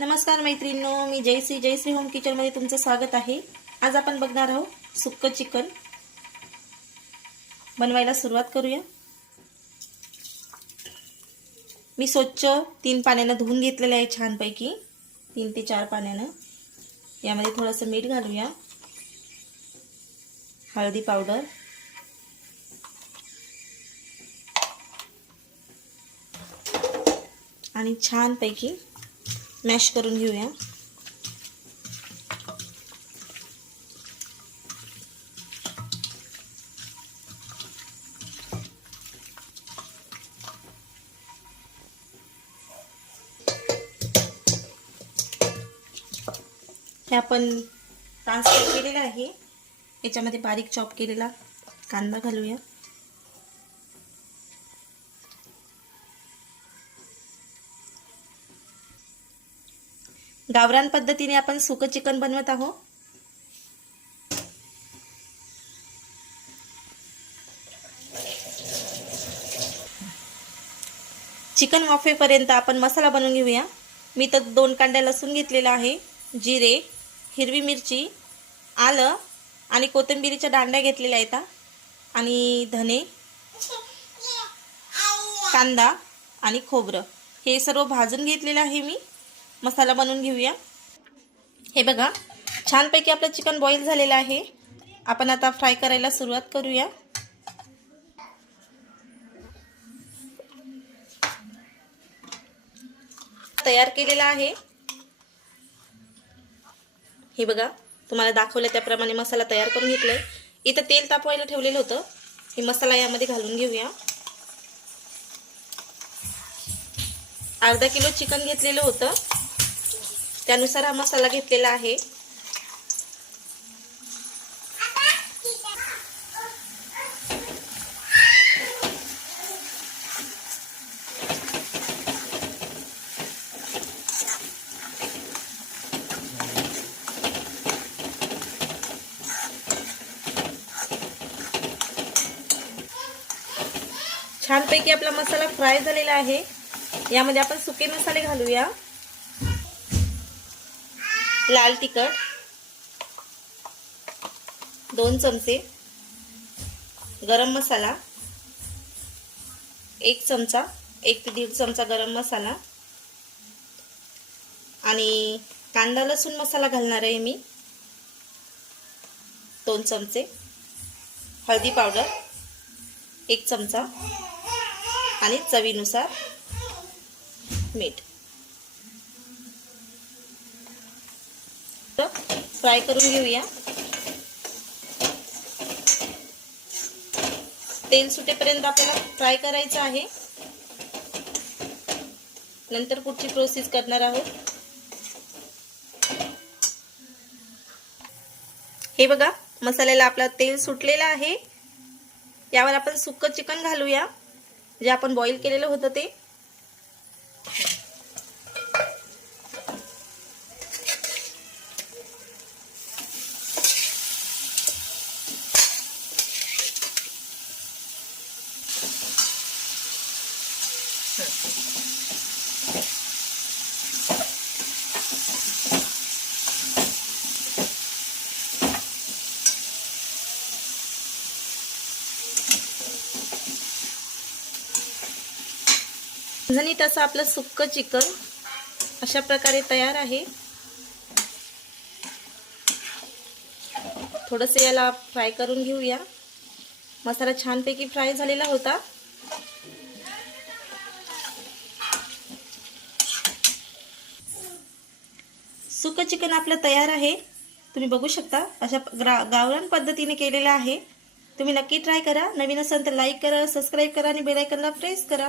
नमस्कार मैत्रिणींनो मी जयश्री. जयश्री होम किचनमध्ये तुमचं स्वागत आहे. आज आपण बघणार आहोत सुक्क चिकन. बनवायला सुरुवात करूया. मी स्वच्छ तीन पाण्यानं धुवून घेतलेलं आहे छानपैकी. तीन ते चार पाण्यानं. यामध्ये थोडंसं मीठ घालूया. हळदी पावडर. आणि छानपैकी मॅश करून घेऊया. हे आपण ट्रान्सफर केलेलं आहे. याच्यामध्ये बारीक चॉप केलेला कांदा घालूया. गावरान पद्धतीने आपण सुकं चिकन बनवत आहोत. चिकन वाफेपर्यंत आपण मसाला बनवून घेऊया. मी तर दोन कांड्या लसूण घेतलेला आहे जिरे हिरवी मिरची आलं आणि कोथिंबिरीच्या दांड्या घेतलेल्या आहेत आणि धने कांदा आणि खोबरं. हे सर्व भाजून घेतलेलं आहे मी. मसाला बनवून घेऊया. हे बघा छानपैकी आपलं चिकन बॉईल झालेलं आहे. आपण आता फ्राय करायला सुरुवात करूया. तयार केलेला आहे. हे बघा तुम्हाला दाखवलं त्याप्रमाणे मसाला तयार करून घेतलाय. इथं तेल तापवायला ठेवलेलं होतं. हे मसाला यामध्ये घालून घेऊया. अर्धा किलो चिकन घेतलेलं होतं. त्यानुसार हा मसाला घेतलेला आहे. छानपैकी आपला मसाला फ्राय झालेला आहे. यामध्ये आपण सुके मसाले घालूया. लाल तिखट दोन चमचे गरम मसाला एक चमचा एक ते दीड चमचा गरम मसाला. आणि कांदा लसूण मसाला घालणार आहे मी. दोन चमचे. हळदी पावडर एक चमचा. आणि चवीनुसार मीठ. फ्राय करून घेऊया. तेल सुटेपर्यंत आपल्याला फ्राय करायचं आहे. नंतर पुढची प्रोसेस करणार आहोत. हे बघा मसाल्याला आपला तेल सुटलेलं आहे. यावर आपण सुक्क चिकन घालूया. जे आपण बॉईल केलेलं होतं ते. झणीत असं आपलं सुक्कं चिकन अशा प्रकारे तयार आहे. थोडंसं याला फ्राय करून घेऊया. मसाला छानपैकी फ्राय झालेला होता. सुक चिकन आपलं तयार आहे. तुम्ही बघू शकता अशा ग्रा गावरान पद्धतीने केलेलं आहे. तुम्ही नक्की ट्राय करा. नवीन असेल तर लाईक करा सबस्क्राईब करा आणि बेलायकनला प्रेस करा.